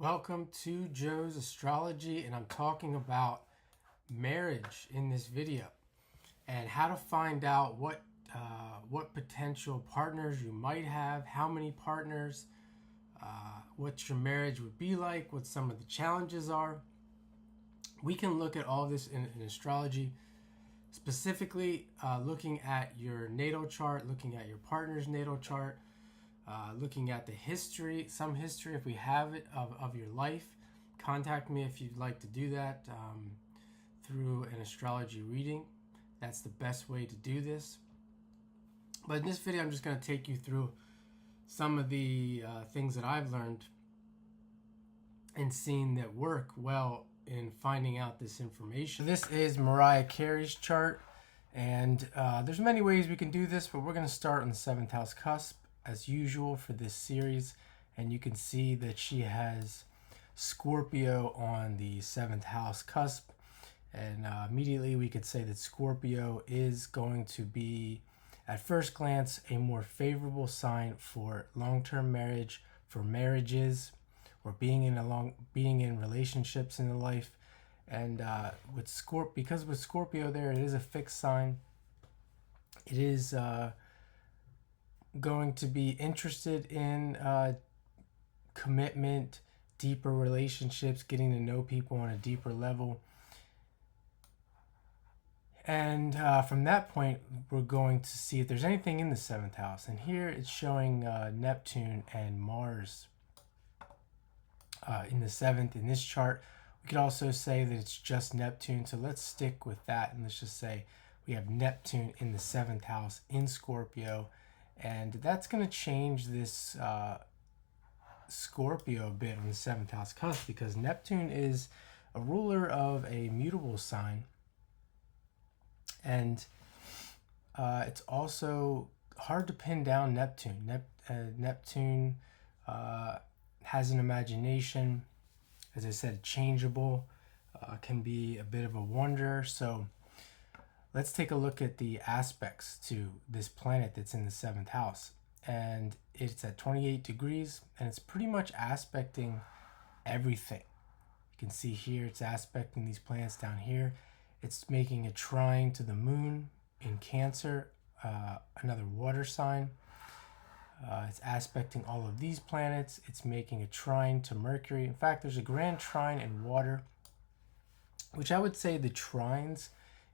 Welcome to Joe's Astrology, and I'm talking about marriage in this video and how to find out what potential partners you might have, how many partners, what your marriage would be like, what some of the challenges are. We can look at all this in astrology, specifically looking at your natal chart, looking at your partner's natal chart, looking at the history, some history if we have it, of your life. Contact me if you'd like to do that through an astrology reading. That's the best way to do this. But in this video, I'm just going to take you through some of the things that I've learned and seen that work well in finding out this information. This is Mariah Carey's chart, and there's many ways we can do this, but we're going to start on the 7th house cusp as usual for this series, and you can see that she has Scorpio on the 7th house cusp, and immediately we could say that Scorpio is going to be, at first glance, a more favorable sign for long-term marriage, for marriages, or being in relationships in the life. And because with Scorpio there, it is a fixed sign. It is going to be interested in commitment, deeper relationships, getting to know people on a deeper level. And from that point, we're going to see if there's anything in the 7th house. And here it's showing Neptune and Mars in the 7th in this chart. We could also say that it's just Neptune. So let's stick with that. And let's just say we have Neptune in the 7th house in Scorpio. And that's going to change this Scorpio a bit on the 7th house cusp, because Neptune is a ruler of a mutable sign. And it's also hard to pin down Neptune. Neptune has an imagination, as I said, changeable, can be a bit of a wonder. So let's take a look at the aspects to this planet that's in the 7th house. And it's at 28 degrees, and it's pretty much aspecting everything. You can see here it's aspecting these planets down here. It's making a trine to the moon in Cancer, another water sign. It's aspecting all of these planets. It's making a trine to Mercury. In fact, there's a grand trine in water, which I would say the trines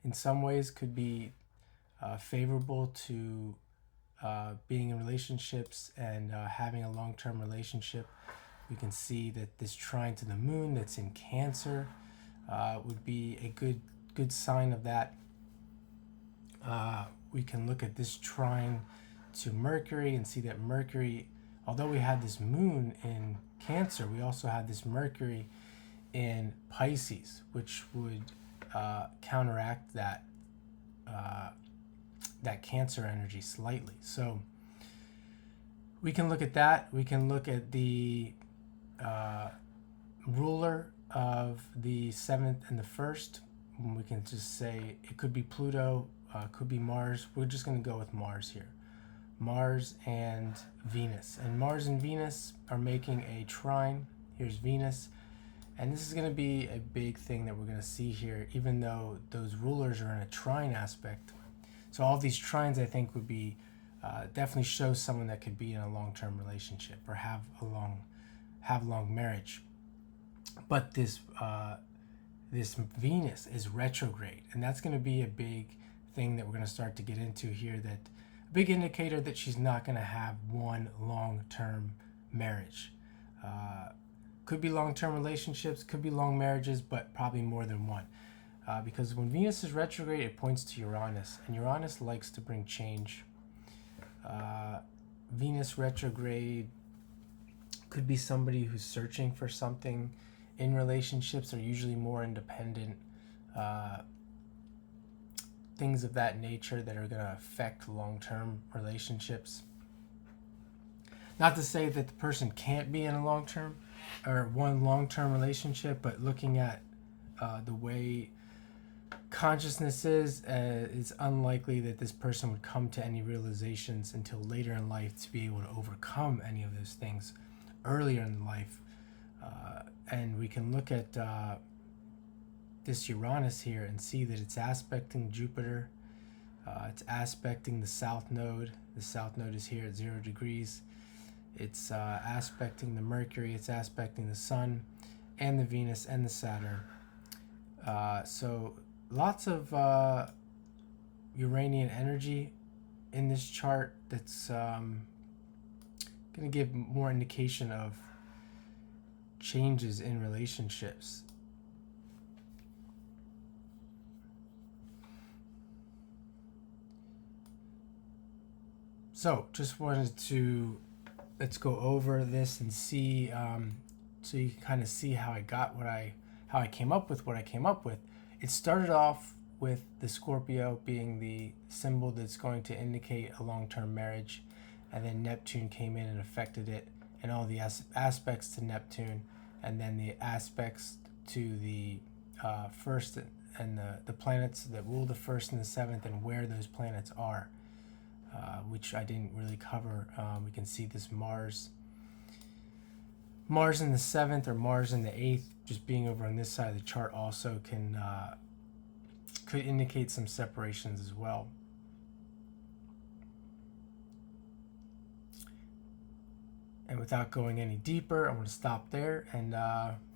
in some ways could be favorable to being in relationships and having a long-term relationship. We can see that this trine to the moon that's in Cancer would be a good sign of that. We can look at this trine to Mercury and see that Mercury, although we had this moon in Cancer, we also had this Mercury in Pisces, which would counteract that Cancer energy slightly. So we can look at that. We can look at the ruler of the 7th and the 1st. We can just say it could be Pluto, could be Mars. We're just going to go with Mars here. Mars and Venus. And Mars and Venus are making a trine. Here's Venus. And this is going to be a big thing that we're going to see here, even though those rulers are in a trine aspect. So all of these trines, I think, would be definitely show someone that could be in a long-term relationship or have long marriage. But this Venus is retrograde, and that's going to be a big thing that we're going to start to get into here. That a big indicator that she's not going to have one long-term marriage. Could be long-term relationships, could be long marriages, but probably more than one. Because when Venus is retrograde, it points to Uranus, and Uranus likes to bring change. Venus retrograde could be somebody who's searching for something in relationships, are usually more independent. Things of that nature that are going to affect long-term relationships. Not to say that the person can't be in a long-term or one long-term relationship, but looking at the way consciousness is, it's unlikely that this person would come to any realizations until later in life to be able to overcome any of those things earlier in life. And we can look at this Uranus here and see that it's aspecting Jupiter. It's aspecting the south node. The south node is here at 0 degrees. It's aspecting the Mercury. It's aspecting the Sun and the Venus and the Saturn. So lots of Uranian energy in this chart that's going to give more indication of changes in relationships. So just wanted to, let's go over this and see, so you can kind of see how I came up with what I came up with. It started off with the Scorpio being the symbol that's going to indicate a long-term marriage, and then Neptune came in and affected it, and all the aspects to Neptune, and then the aspects to the first and the planets that rule the first and the seventh, and where those planets are, which I didn't really cover. We can see this Mars in the seventh or Mars in the eighth, just being over on this side of the chart, also could indicate some separations as well. And without going any deeper, I'm going to stop there, and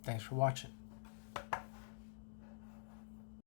thanks for watching.